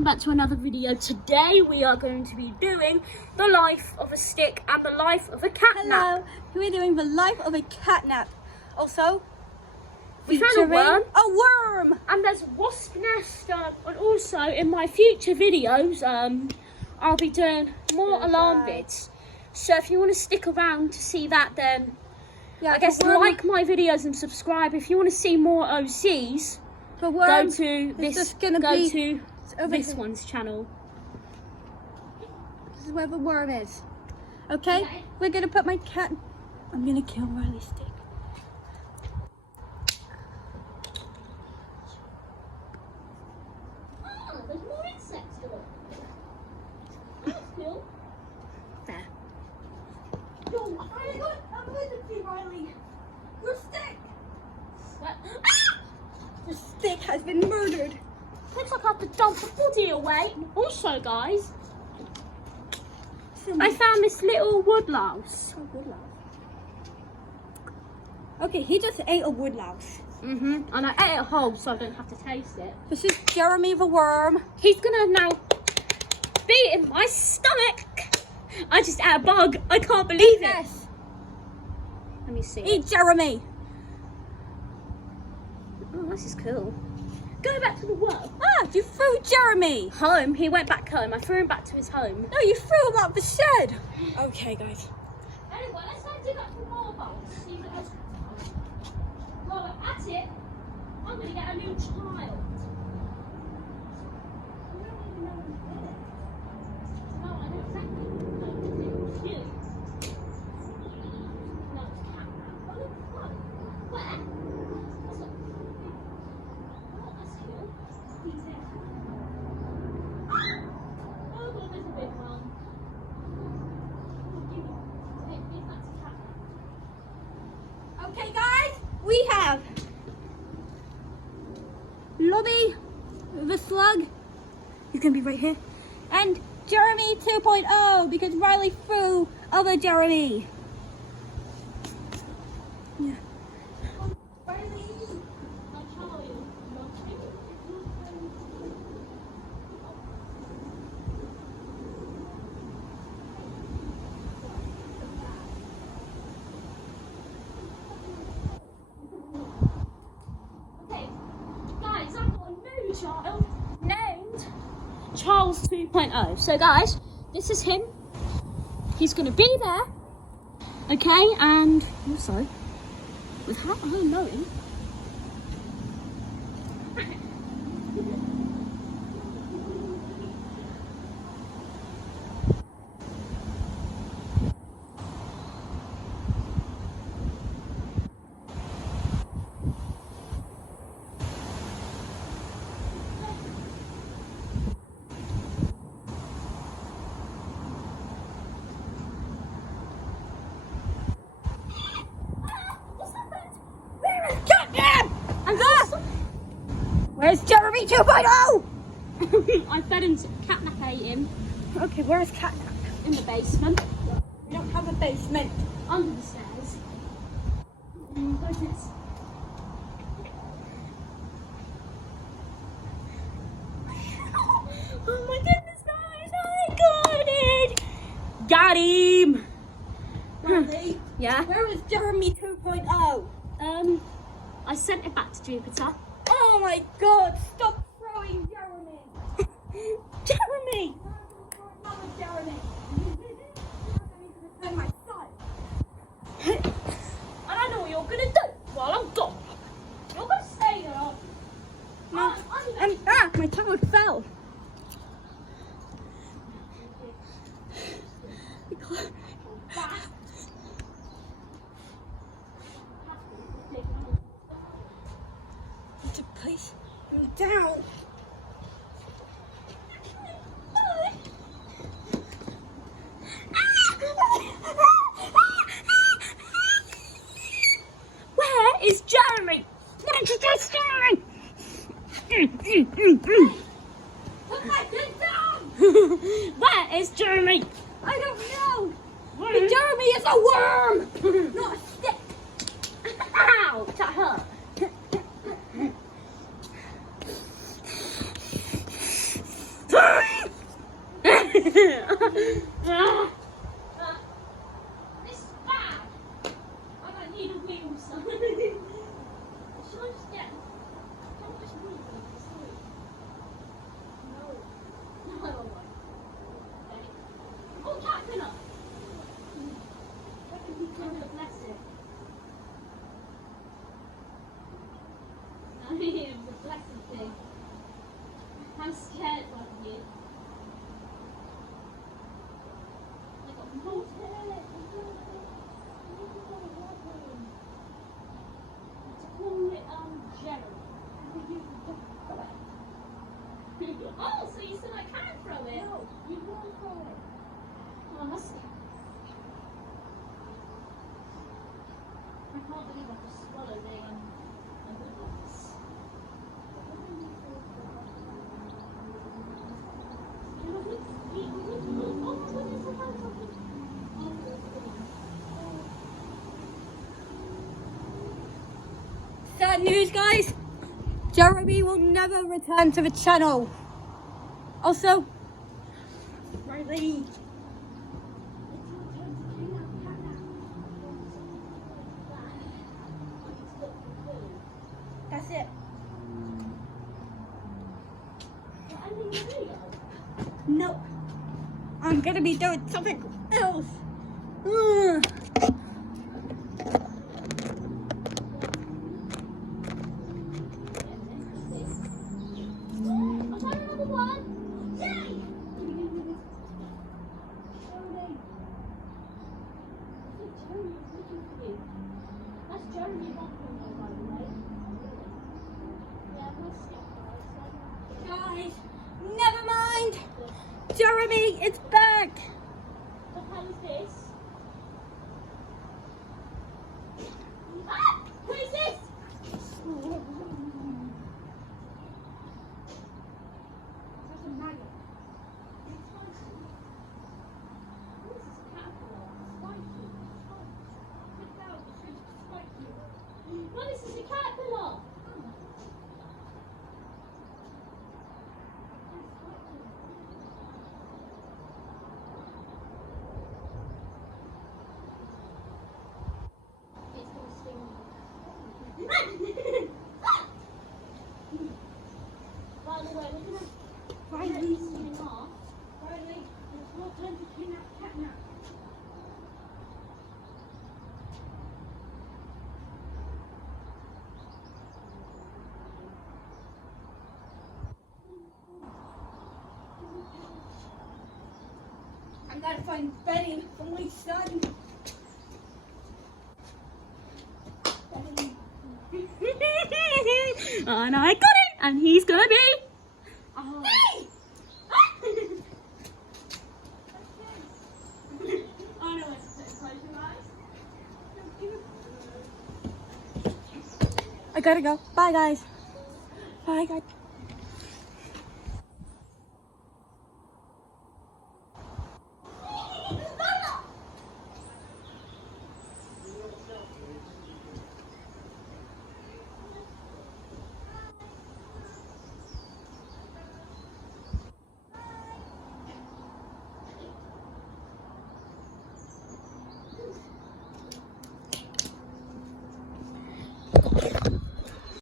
welcome back to another video. Today we are going to be doing the life of a stick and the life of a catnap. Hello, we're doing the life of a catnap. Also, we found a worm. A worm! And there's a wasp nest. And also in my future videos, I'll be doing more alarm vids. So if you want to stick around to see that, then I guess like my videos and subscribe. If you want to see more OCs, go to this one's channel. This is where the worm is. Okay, we're gonna put my cat. I'm gonna kill Riley's stick. Oh, there's more insects to look. That's cool. There. No, I got emergency, Riley. Your stick. What? The stick has been murdered. Looks like I have to dump the body away. Also, guys, I found this little woodlouse. Oh, woodlouse. Okay, he just ate a woodlouse. And I ate it whole, so I don't have to taste it. This is Jeremy the worm. He's gonna now be in my stomach. I just ate a bug. I can't believe it. Yes. Let me see. Eat Jeremy. Oh, this is cool. Go back to the world. Ah, you threw Jeremy. Home. He went back home. I threw him back to his home. No, you threw him out the shed. Okay, guys. Anyway, let's go dig up the more bolts. See if it has. While we're at it, I'm going to get a new child. I don't even know who's with it. No, I know exactly who it's you. No, it's cat. Oh, look, what? Where? What's up? Oh, that's cool. He's there. Oh, God, there's a big one. Okay, guys, we have Lobby, the slug. He's gonna be right here, and Jeremy 2.0 because Riley threw other Jeremy. Yeah. Child named Charles 2.0. So guys, this is him. He's gonna be there. Okay, and also without her knowing, Where's Jeremy 2.0? I fed him some catnap, ate him Okay, where's Catnap? in the basement, We don't have a basement. under the stairs. Goodness. Oh my goodness, guys! I got it! Got him! Riley, Yeah. where was Jeremy 2.0? I sent it back to Jupiter. Oh my God! Stop throwing Jeremy. Jeremy! Jeremy. And I know what you're gonna do while I'm gone. You're gonna stay there, aren't you? No. My tower fell. Please, I'm down. Where is Jeremy? Introduce Jeremy! Put my thing down! Where is Jeremy? I don't know. But Jeremy is a worm, not a stick. Ow! That hurt. I'm scared of you. I got more hair. To call it Jeremy. Oh, so you said I can throw it? No, you won't throw it. Oh, I must. I can't believe I just swallowed a good box. Sad news, guys. Jeremy will never return to the channel. Also, Riley. That's it. No. I'm gonna be doing something else. Guys, never mind. Jeremy is back. What hell is this? Ah! What is this? That's a maggot. It's spicy. What is this caterpillar? Spiky. Check out. It's spiky. No, this is a caterpillar. By the way, we're gonna Riley. spinning off. Riley, it's not time to clean up catnap. I'm gonna find Benny from my son. And I got it, and he's gonna be. Oh. Oh no, it's close your eyes. I gotta go. Bye, guys. Bye, guys.